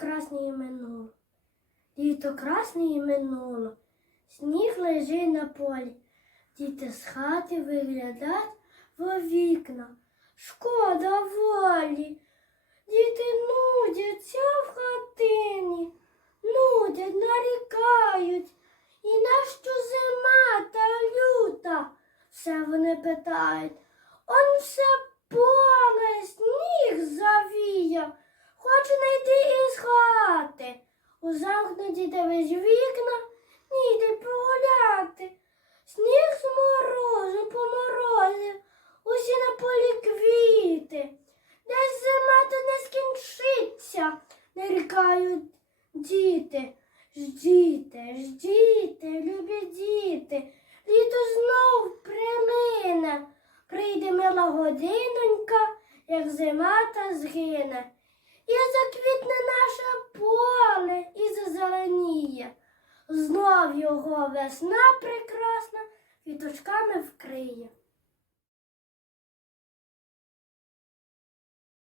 красне і минуло. Літо красне і минуло. Сніг лежить на полі. Діти з хати виглядають в вікна. Шкода волі. Діти нудяться в хатині, нудять, нарікають. І нащо зима та люта? Все вони питають. Он все поле сніг завіяв, хоче найти. У замкнуті дивись вікна, ні йди погуляти. Сніг з морозу поморозив, усі на полі квіти. Десь зима то не скінчиться, нарікають діти. Ждіте, ждіте, любі діти, літо знов прилине. Прийде мила годинонька, як зима та згине. І заквітне наше поле і зазеленіє. Знов його весна прекрасна квіточками вкриє.